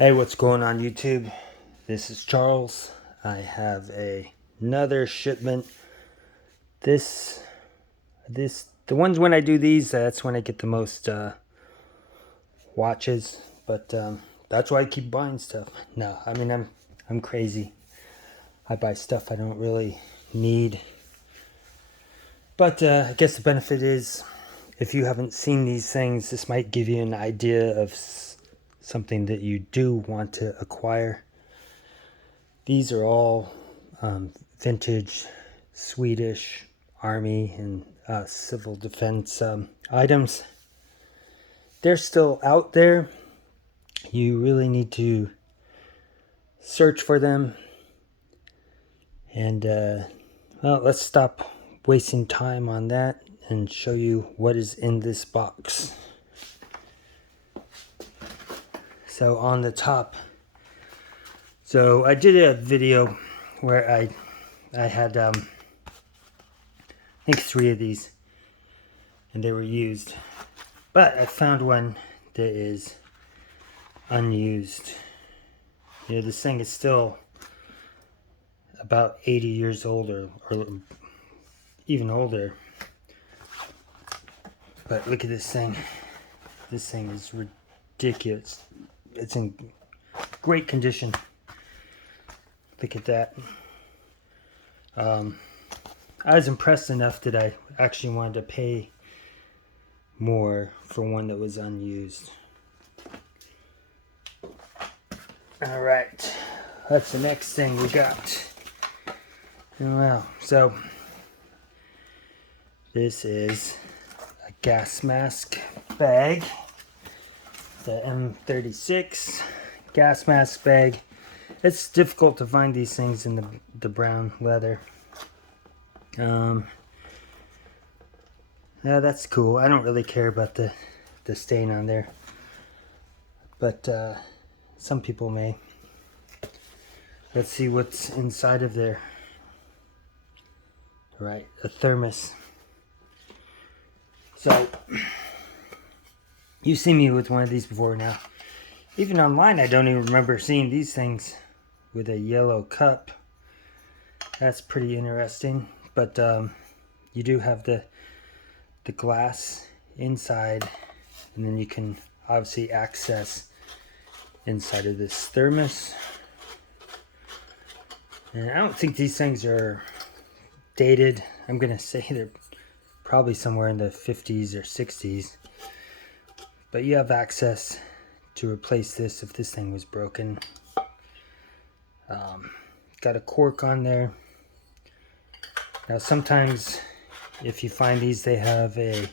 Hey, what's going on YouTube? This is Charles. I have another shipment. The ones when I do these, that's when I get the most watches. But that's why I keep buying stuff. No, I mean I'm crazy. I buy stuff I don't really need. But I guess the benefit is, if you haven't seen these things, this might give you an idea of something that you do want to acquire. These are all vintage Swedish Army and civil defense items. They're still out there. You really need to search for them. And well, let's stop wasting time on that and show you what is in this box. So on the top, so I did a video where I had I think 3 of these, and they were used, but I found one that is unused. You know, this thing is still about 80 years old or even older. But look at this thing. This thing is ridiculous. It's in great condition. Look at that. I was impressed enough that I actually wanted to pay more for one that was unused. Alright, that's the next thing we got. Well, so this is a gas mask bag. The M36 gas mask bag. It's difficult to find these things in the brown leather. Yeah, that's cool. I don't really care about the stain on there, but some people may. Let's see what's inside of there. Right, a thermos. So you've seen me with one of these before now. Even online, I don't even remember seeing these things with a yellow cup. That's pretty interesting. But you do have the glass inside, and then you can obviously access inside of this thermos. And I don't think these things are dated. I'm gonna say they're probably somewhere in the 50s or 60s. But you have access to replace this if this thing was broken. Got a cork on there. Now sometimes if you find these, they have a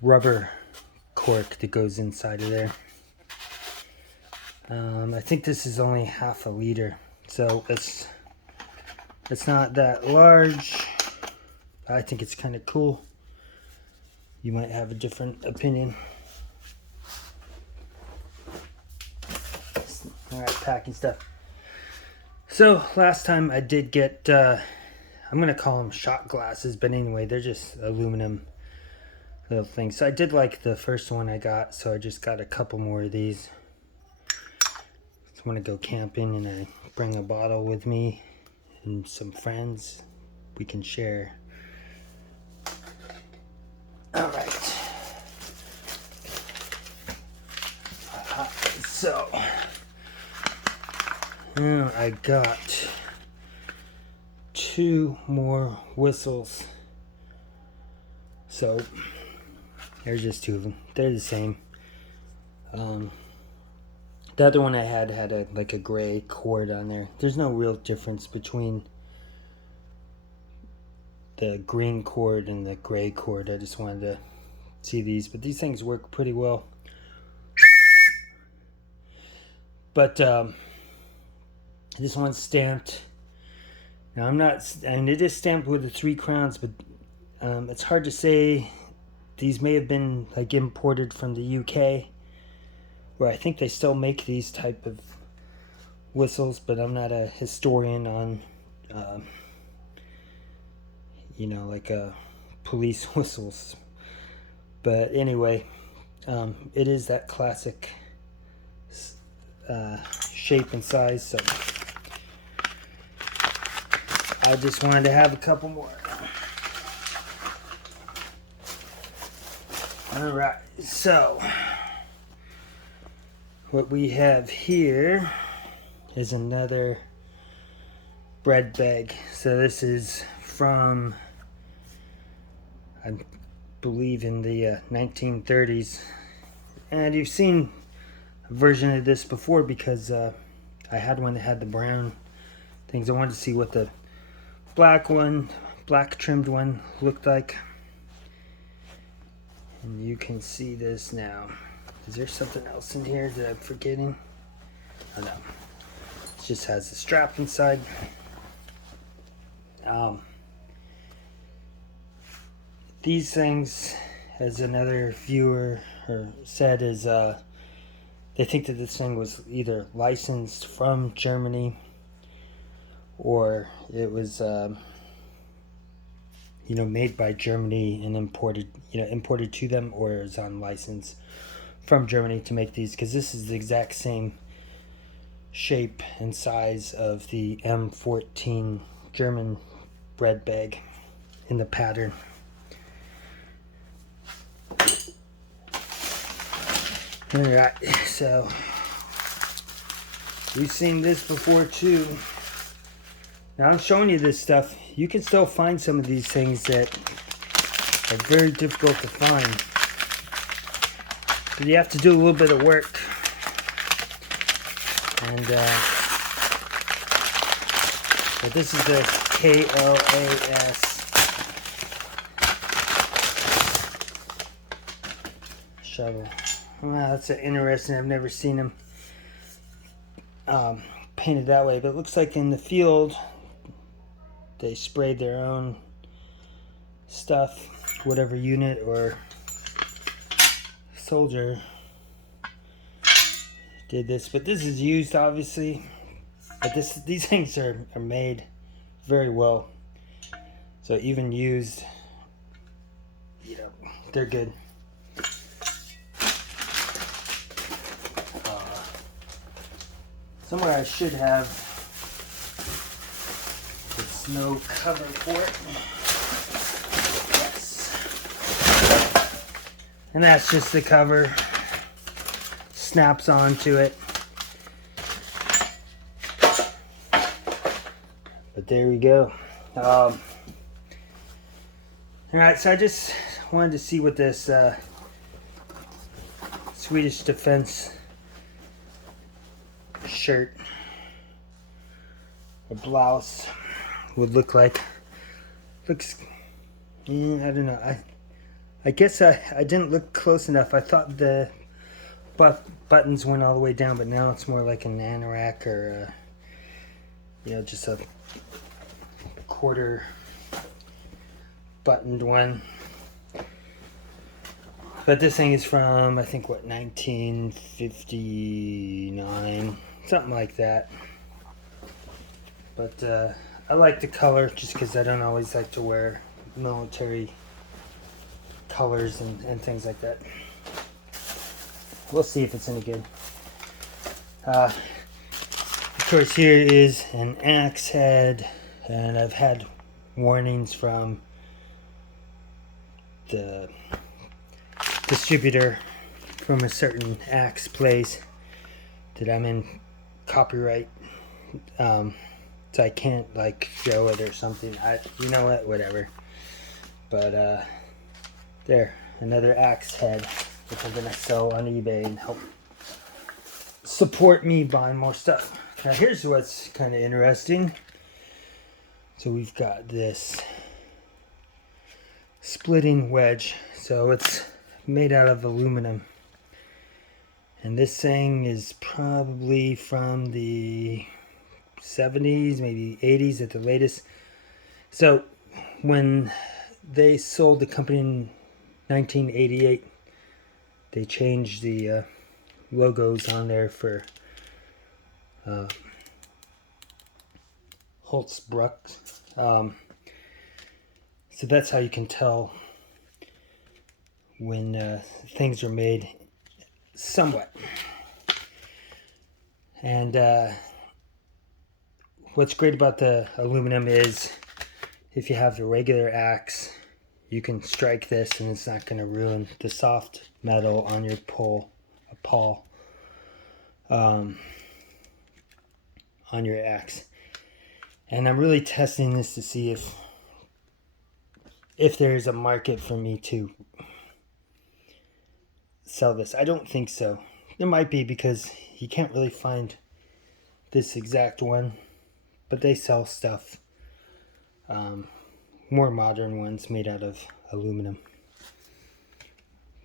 rubber cork that goes inside of there. I think this is only half a liter, so it's not that large. I think it's kind of cool. You might have a different opinion. Alright, packing stuff. So last time I did get I'm gonna call them shot glasses, but anyway, they're just aluminum little things. So I did like the first one I got, so I just got a couple more of these. Just want to go camping and I bring a bottle with me and some friends. We can share. Alright. So now I got 2 more whistles. So there's just 2 of them. They're the same. The other one I had like a gray cord on there. There's no real difference between the green cord and the gray cord. I just wanted to see these, but these things work pretty well. But this one's stamped. Now it is stamped with the 3 crowns, but it's hard to say. These may have been like imported from the UK, where I think they still make these type of whistles, but I'm not a historian on you know, like police whistles. But anyway, it is that classic shape and size, so I just wanted to have a couple more. Alright, so what we have here is another bread bag. So this is from, I believe, in the 1930s. And you've seen a version of this before because I had one that had the brown things. I wanted to see what the black trimmed one looked like. And you can see this now. Is there something else in here that I'm forgetting? Oh no. It just has the strap inside. These things, as another viewer said, is they think that this thing was either licensed from Germany or it was made by Germany and imported to them, or it was on license from Germany to make these, because this is the exact same shape and size of the M14 German bread bag in the pattern. Alright, so we've seen this before too. Now I'm showing you this stuff. You can still find some of these things that are very difficult to find. But you have to do a little bit of work. And but this is the KLAS shovel. Wow, that's interesting. I've never seen them painted that way, but it looks like in the field they sprayed their own stuff, whatever unit or soldier did this. But this is used, obviously. But these things are made very well. So even used, they're good. Somewhere I should have the snow cover for it. Yes. And that's just the cover. Snaps onto it. But there we go. Alright, so I just wanted to see what this Swedish Defense shirt or blouse would look like. Looks, I don't know. I guess I didn't look close enough. I thought the buttons went all the way down, but now it's more like an anorak or just a quarter buttoned one. But this thing is from, I think, what, 1959, something like that. But I like the color just because I don't always like to wear military colors and things like that. We'll see if it's any good. Of course, here is an axe head, and I've had warnings from the distributor from a certain axe place that I'm in copyright, so I can't show it or something. You know what, whatever. But there, another axe head, which I'm gonna sell on eBay and help support me buying more stuff. Now here's what's kind of interesting. So we've got this splitting wedge. So it's made out of aluminum. And this thing is probably from the 70s, maybe 80s at the latest. So when they sold the company in 1988, they changed the logos on there for Holzbruck. So that's how you can tell when things are made somewhat. And what's great about the aluminum is if you have the regular axe, you can strike this and it's not going to ruin the soft metal on your pawl on your axe. And I'm really testing this to see if there is a market for me to sell this. I don't think so. There might be, because you can't really find this exact one, but they sell stuff, more modern ones made out of aluminum.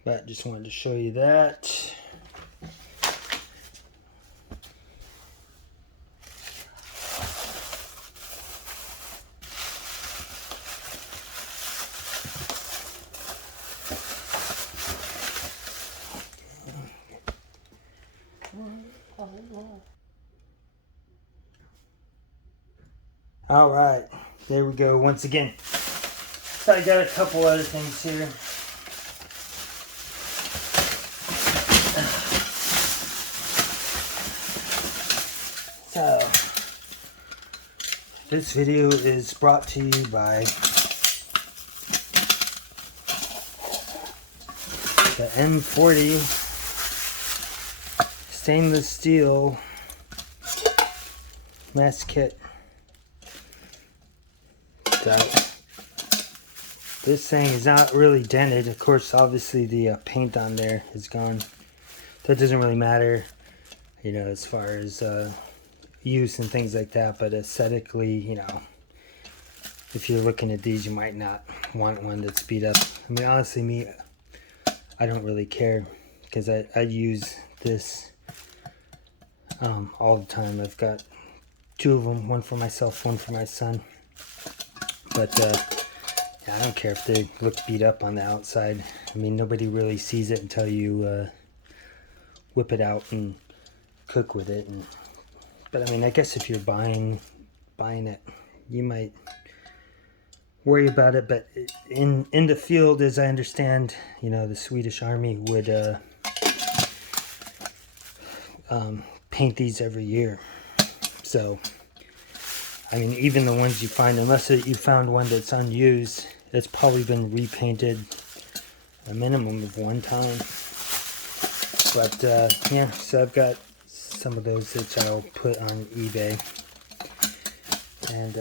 But just wanted to show you that. All right, there we go once again. So I got a couple other things here. So this video is brought to you by the M40 stainless steel mess kit. This thing is not really dented. Of course, obviously the paint on there is gone. That doesn't really matter, you know, as far as use and things like that. But aesthetically, you know, if you're looking at these, you might not want one that's beat up. I mean, honestly, me, I don't really care, because I use this all the time. I've got two of them, one for myself, one for my son. But yeah, I don't care if they look beat up on the outside. I mean, nobody really sees it until you whip it out and cook with it. But I mean, I guess if you're buying it, you might worry about it. But in the field, as I understand, you know, the Swedish Army would paint these every year. So I mean, even the ones you find, unless you found one that's unused, it's probably been repainted a minimum of one time. But yeah, so I've got some of those that I'll put on eBay. And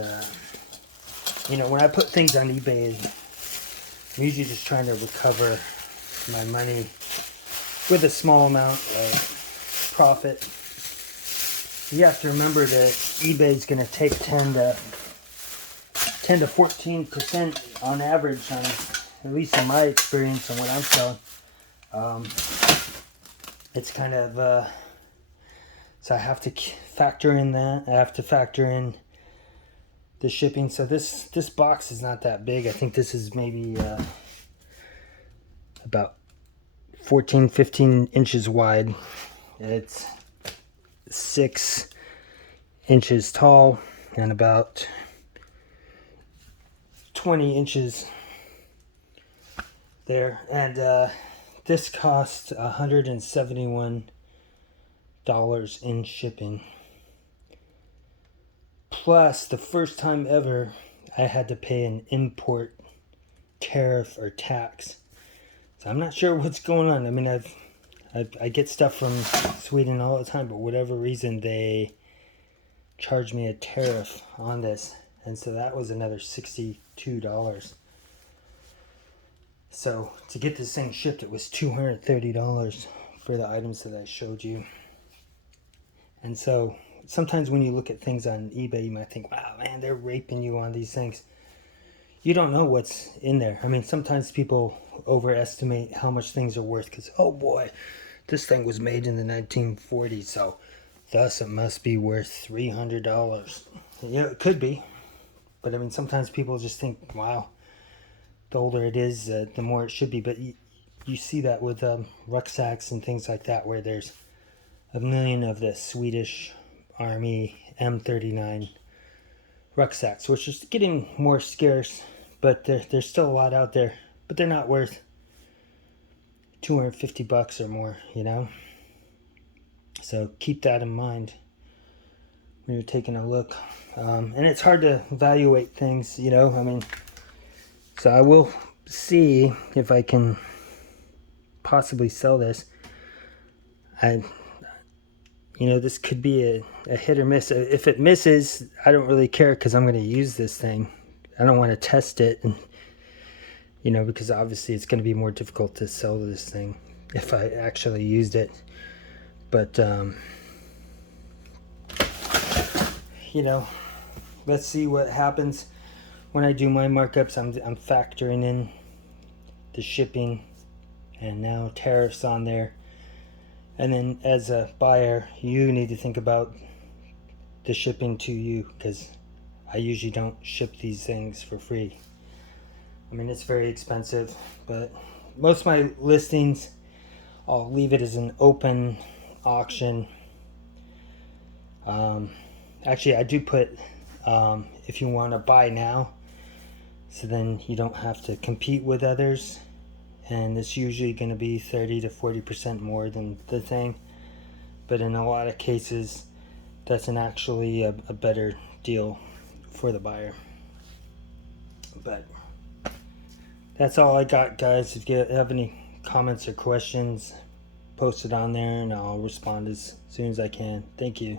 you know, when I put things on eBay, I'm usually just trying to recover my money with a small amount of profit. You have to remember that eBay is going to take 10 to 14% on average, on at least in my experience on what I'm selling. It's kind of so I have to factor in that. I have to factor in the shipping. So this box is not that big. I think this is maybe about 14-15 inches wide. It's 6 inches tall and about 20 inches there. And this cost $171 in shipping, plus the first time ever I had to pay an import tariff or tax. So I'm not sure what's going on. I mean, I get stuff from Sweden all the time, but whatever reason they charged me a tariff on this, and so that was another $62. So to get this thing shipped, it was $230 for the items that I showed you. And so sometimes when you look at things on eBay, you might think, wow, man, they're raping you on these things. You don't know what's in there. I mean, sometimes people overestimate how much things are worth because, oh boy, this thing was made in the 1940s, so thus it must be worth $300. Yeah, it could be. But I mean, sometimes people just think, wow, the older it is, the more it should be. But you see that with rucksacks and things like that, where there's a million of the Swedish Army M39 rucksacks, which is getting more scarce, but there's still a lot out there, but they're not worth $250 or more, you know. So keep that in mind when you're taking a look. And it's hard to evaluate things, you know. I mean, so I will see if I can possibly sell this. You know, this could be a hit or miss. If it misses, I don't really care because I'm going to use this thing. I don't want to test it, and you know, because obviously it's going to be more difficult to sell this thing if I actually used it. But you know, let's see what happens when I do my markups. I'm factoring in the shipping and now tariffs on there. And then as a buyer, you need to think about the shipping to you, because I usually don't ship these things for free. I mean, it's very expensive, but most of my listings, I'll leave it as an open auction. Actually, I do put if you want to buy now, so then you don't have to compete with others, and it's usually going to be 30 to 40% more than the thing, but in a lot of cases that's actually a better deal for the buyer. But that's all I got, guys. If you have any comments or questions, post it on there and I'll respond as soon as I can. Thank you.